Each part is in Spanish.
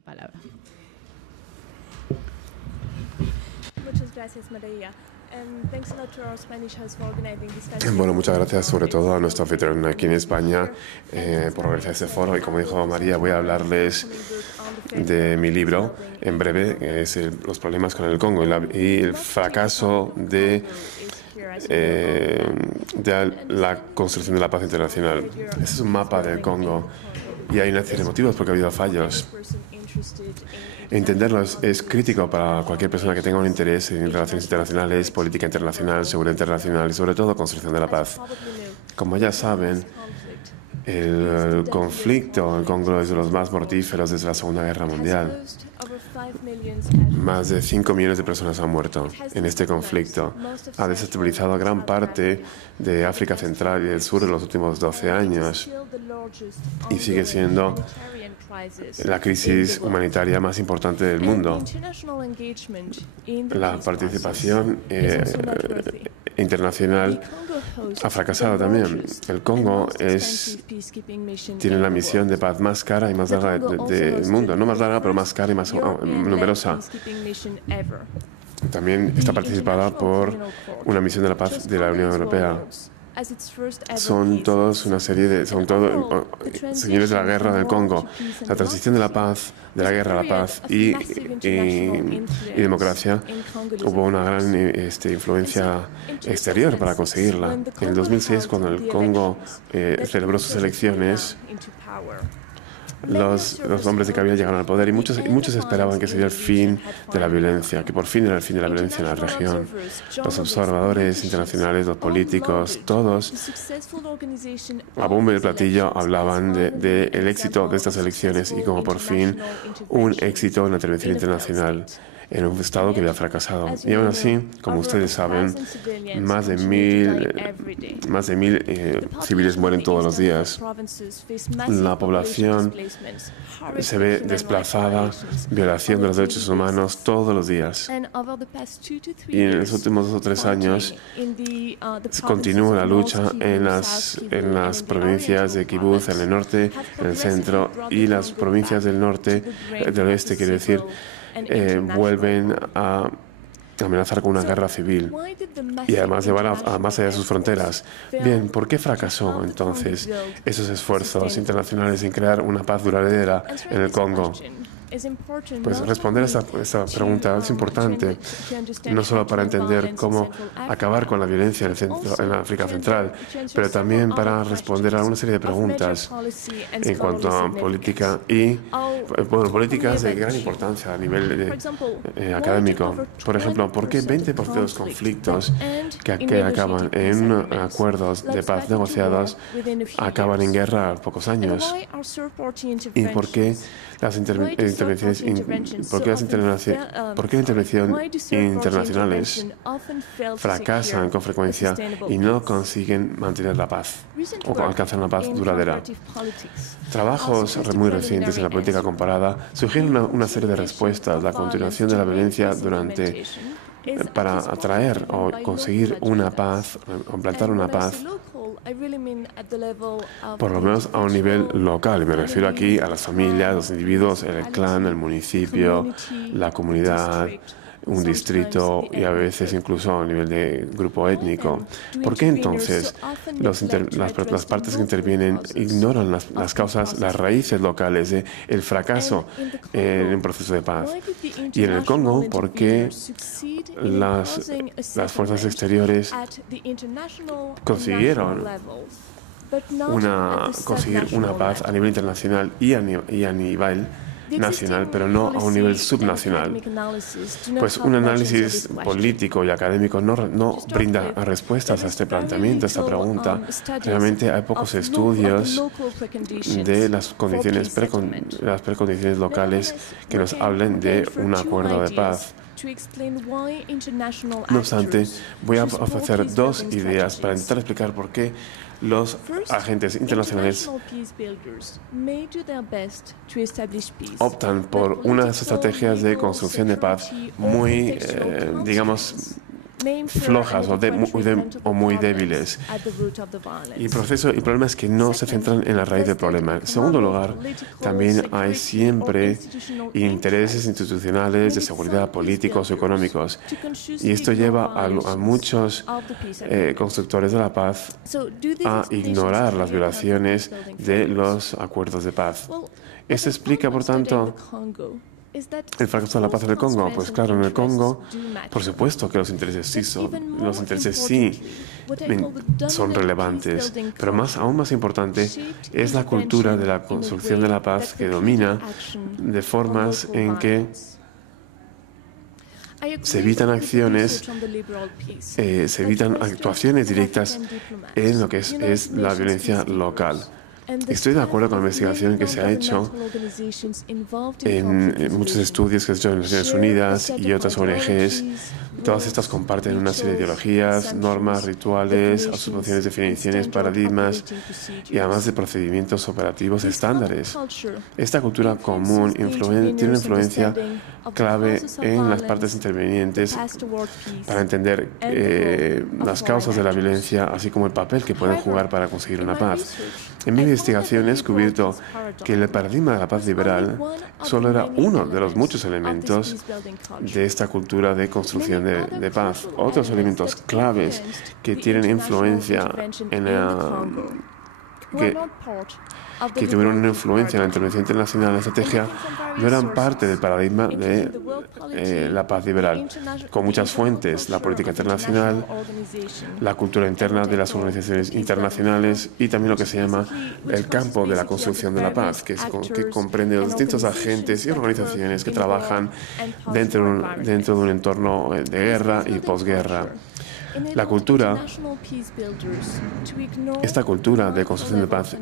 La palabra. Muchas gracias, María. Thanks a lot to our Spanish host for organizing this festival. Bueno, muchas gracias sobre todo a nuestro anfitrión aquí en España por organizar este foro. Y como dijo María, voy a hablarles de mi libro en breve, que es Los problemas con el Congo y el fracaso de la construcción de la paz internacional. Este es un mapa del Congo y hay una serie de motivos porque ha habido fallos. Entenderlo es crítico para cualquier persona que tenga un interés en relaciones internacionales, política internacional, seguridad internacional y sobre todo construcción de la paz. Como ya saben, el conflicto en Congo es de los más mortíferos desde la Segunda Guerra Mundial. Más de 5 millones de personas han muerto en este conflicto. Ha desestabilizado gran parte de África Central y del Sur en los últimos 12 años y sigue siendo la crisis humanitaria más importante del mundo. La participación internacional ha fracasado también. El Congo tiene la misión de paz más cara y más larga del mundo. No más larga, pero más cara y más numerosa. También está participada por una misión de la paz de la Unión Europea. Son todos una serie de... Son todos señores de la guerra del Congo. La transición de la paz, de la guerra a la paz y democracia, hubo una gran influencia exterior para conseguirla. En el 2006, cuando el Congo celebró sus elecciones, los hombres de Kabila llegaron al poder y muchos esperaban que sería el fin de la violencia, que por fin era el fin de la violencia en la región. Los observadores internacionales, los políticos, todos, a bombo y platillo, hablaban del éxito de estas elecciones y como por fin un éxito en la intervención internacional en un Estado que había fracasado. Y aún así, como ustedes saben, más de mil civiles mueren todos los días. La población se ve desplazada, violación de los derechos humanos todos los días. Y en los últimos 2 o 3 años continúa la lucha en las provincias de Kibuz, en el norte, en el centro, y las provincias del norte, del oeste, quiero decir, vuelven a amenazar con una guerra civil y además llevar a más allá de sus fronteras. Bien, ¿por qué fracasó entonces esos esfuerzos internacionales en crear una paz duradera en el Congo? Pues responder a esta pregunta es importante, no solo para entender cómo acabar con la violencia en África Central, pero también para responder a una serie de preguntas en cuanto a política y políticas de gran importancia a nivel académico. Por ejemplo, ¿por qué 20% de los conflictos que acaban en acuerdos de paz negociados acaban en guerra a pocos años? ¿Y por qué las intervenciones internacionales fracasan con frecuencia y no consiguen mantener la paz o alcanzar una paz duradera? Trabajos muy recientes en la política comparada sugieren una serie de respuestas. La continuación de la violencia para atraer o conseguir una paz, o implantar una paz, por lo menos a un nivel local. Y me refiero aquí a las familias, los individuos, el clan, el municipio, la comunidad, un distrito y a veces incluso a un nivel de grupo étnico. ¿Por qué entonces las partes que intervienen ignoran las causas, las raíces locales del fracaso en un proceso de paz? Y en el Congo, ¿por qué las fuerzas exteriores consiguieron conseguir una paz a nivel internacional y a nivel nacional, pero no a un nivel subnacional? Pues un análisis político y académico no brinda respuestas a este planteamiento, a esta pregunta. Realmente hay pocos estudios de las precondiciones locales que nos hablen de un acuerdo de paz. No obstante, voy a ofrecer 2 ideas para intentar explicar por qué los agentes internacionales optan por unas estrategias de construcción de paz muy, digamos, flojas o muy débiles. Y el problema es que no se centran en la raíz del problema. En segundo lugar, también hay siempre intereses institucionales de seguridad, políticos o económicos. Y esto lleva a muchos constructores de la paz a ignorar las violaciones de los acuerdos de paz. Esto explica, por tanto, el fracaso de la paz en el Congo. Pues claro, en el Congo, por supuesto que los intereses sí son relevantes, pero aún más importante es la cultura de la construcción de la paz que domina de formas en que se evitan actuaciones directas en lo que es la violencia local. Estoy de acuerdo con la investigación que se ha hecho en muchos estudios que se han hecho en las Naciones Unidas y otras ONGs. Todas estas comparten una serie de ideologías, normas, rituales, asociaciones, definiciones, paradigmas y además de procedimientos operativos estándares. Esta cultura común tiene una influencia clave en las partes intervinientes para entender las causas de la violencia, así como el papel que pueden jugar para conseguir una paz. En mi investigación he descubierto que el paradigma de la paz liberal solo era uno de los muchos elementos de esta cultura de construcción de paz. Otros elementos claves que tienen influencia que tuvieron una influencia en la intervención internacional en la estrategia no eran parte del paradigma de la paz liberal, con muchas fuentes: la política internacional, la cultura interna de las organizaciones internacionales y también lo que se llama el campo de la construcción de la paz, que comprende los distintos agentes y organizaciones que trabajan dentro de un entorno de guerra y posguerra. Esta cultura de construcción de paz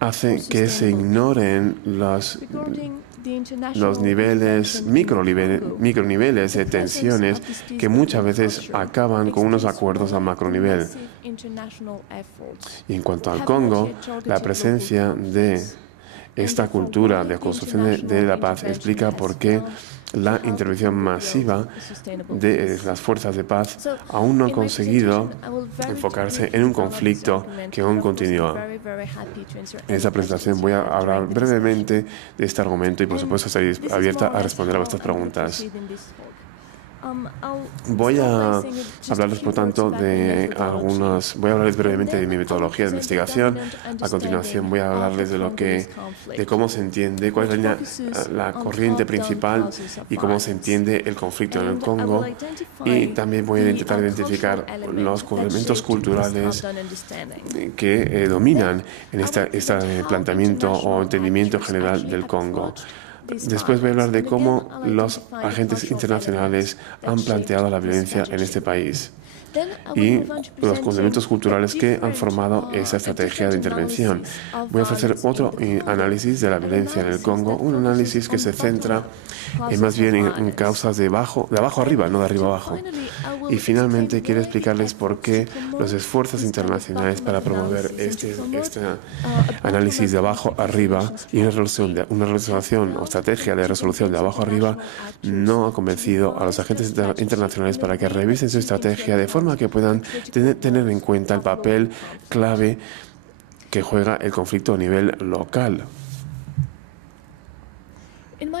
hace que se ignoren los microniveles de tensiones que muchas veces acaban con unos acuerdos a macronivel. Y en cuanto al Congo, la presencia de esta cultura de construcción de la paz explica por qué la intervención masiva de las fuerzas de paz aún no han conseguido enfocarse en un conflicto que aún continúa. En esta presentación voy a hablar brevemente de este argumento y, por supuesto, estaré abierta a responder a vuestras preguntas. Voy a hablarles, por tanto, voy a hablarles brevemente de mi metodología de investigación. A continuación voy a hablarles de cómo se entiende, cuál es la corriente principal y cómo se entiende el conflicto en el Congo. Y también voy a intentar identificar los elementos culturales que dominan en este planteamiento o entendimiento general del Congo. Después voy a hablar de cómo los agentes internacionales han planteado la violencia en este país y los elementos culturales que han formado esa estrategia de intervención. Voy a ofrecer otro análisis de la violencia en el Congo, un análisis que se centra más bien en causas de abajo arriba, no de arriba abajo. Y finalmente quiero explicarles por qué los esfuerzos internacionales para promover este análisis de abajo arriba y una resolución o estrategia de resolución de abajo arriba no ha convencido a los agentes internacionales para que revisen su estrategia de forma que puedan tener en cuenta el papel clave que juega el conflicto a nivel local. En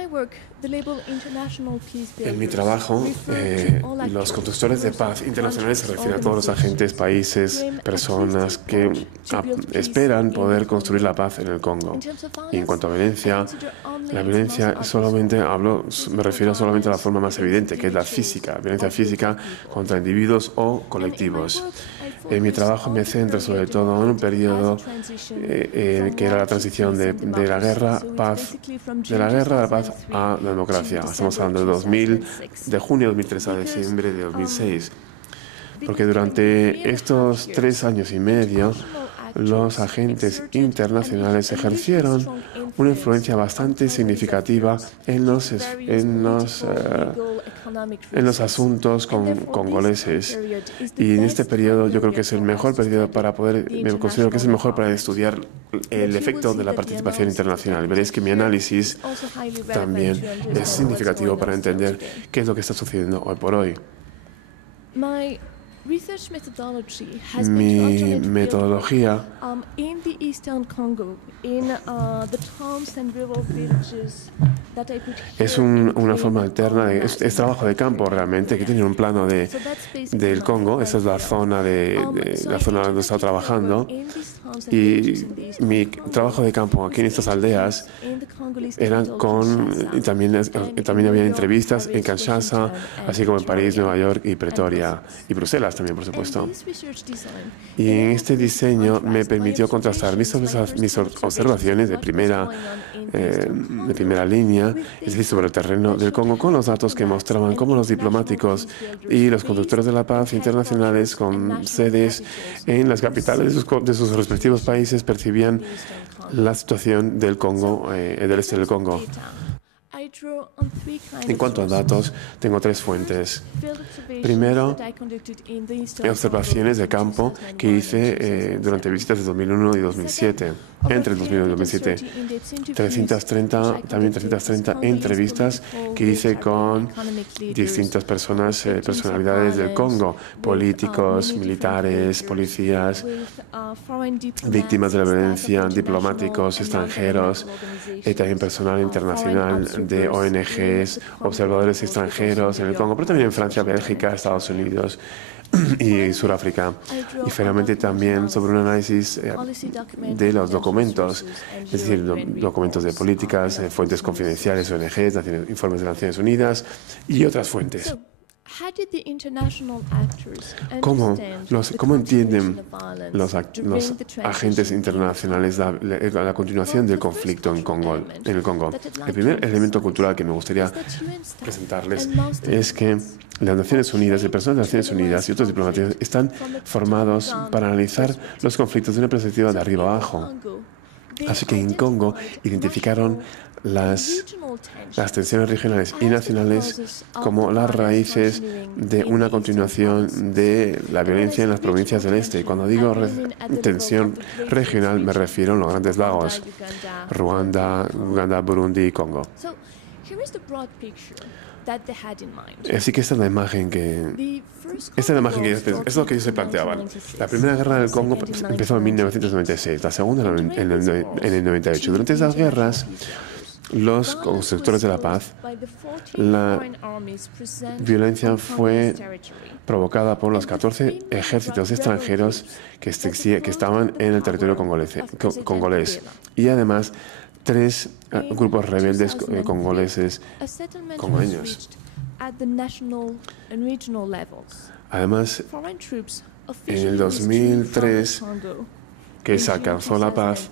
mi trabajo, los constructores de paz internacionales se refieren a todos los agentes, países, personas que esperan poder construir la paz en el Congo. Y en cuanto a violencia, la violencia me refiero solamente a la forma más evidente, que es la física, violencia física contra individuos o colectivos. En mi trabajo me centro sobre todo en un periodo que era la transición de la guerra a la paz a la democracia. Estamos hablando de junio de 2003 a diciembre de 2006. Porque durante estos 3 años y medio, los agentes internacionales ejercieron una influencia bastante significativa en los asuntos congoleses. Y en este periodo yo creo que es el mejor periodo me considero que es el mejor para estudiar el efecto de la participación internacional. Veréis que mi análisis también es significativo para entender qué es lo que está sucediendo hoy por hoy. Mi metodología es una forma alterna, es trabajo de campo realmente, que tiene un plano del Congo. Esa es la zona la zona donde he estado trabajando. Y mi trabajo de campo aquí en estas aldeas eran y también había entrevistas en Kinshasa, así como en París, Nueva York y Pretoria y Bruselas también, por supuesto. Y en este diseño me permitió contrastar mis observaciones de primera línea, es decir, sobre el terreno del Congo, con los datos que mostraban cómo los diplomáticos y los conductores de la paz internacionales con sedes en las capitales de sus respectivos países percibían la situación del Congo, del este del Congo. En cuanto a datos, tengo tres fuentes. Primero, observaciones de campo que hice durante visitas de 2001 y 2007. Entre el 2001 y 2007, 330 entrevistas que hice con distintas personalidades del Congo, políticos, militares, policías, víctimas de la violencia, diplomáticos extranjeros, y también personal internacional de ONGs, observadores extranjeros en el Congo, pero también en Francia, Bélgica, Estados Unidos y Sudáfrica. Y finalmente también sobre un análisis de los documentos, es decir, documentos de políticas, fuentes confidenciales, ONGs, informes de las Naciones Unidas y otras fuentes. ¿Cómo entienden los agentes internacionales la continuación del conflicto en el Congo? El primer elemento cultural que me gustaría presentarles es que las Naciones Unidas, el personal de las Naciones Unidas y otros diplomáticos están formados para analizar los conflictos de una perspectiva de arriba abajo. Así que en Congo identificaron las tensiones regionales y nacionales como las raíces de una continuación de la violencia en las provincias del este. Y cuando digo tensión regional me refiero a los grandes lagos: Ruanda, Uganda, Burundi y Congo. Así que esta es la imagen que es lo que ellos se planteaban. La primera guerra del Congo empezó en 1996, la segunda en el 98. Durante esas guerras, los constructores de la paz, la violencia fue provocada por los 14 ejércitos extranjeros que estaban en el territorio congolés y además 3 grupos rebeldes congoleños. Además, en el 2003, que se alcanzó la paz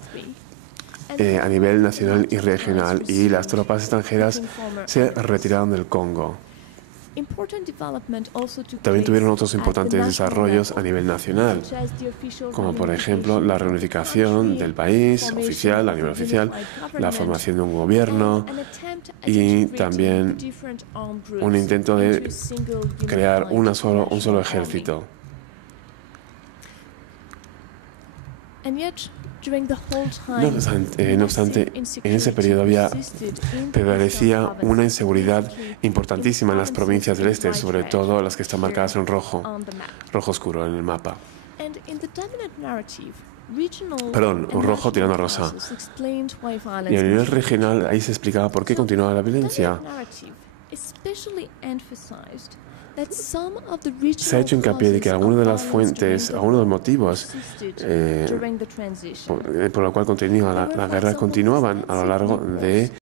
a nivel nacional y regional, y las tropas extranjeras se retiraron del Congo. También tuvieron otros importantes desarrollos a nivel nacional, como por ejemplo la reunificación del país oficial, a nivel oficial, la formación de un gobierno y también un intento de crear un solo ejército. No obstante, en ese periodo prevalecía una inseguridad importantísima en las provincias del este, sobre todo las que están marcadas en rojo oscuro en el mapa. Perdón, un rojo tirando a rosa. Y a nivel regional, ahí se explicaba por qué continuaba la violencia. Se ha hecho hincapié de que algunas de las fuentes, algunos de los motivos por lo cual la guerra continuaban a lo largo de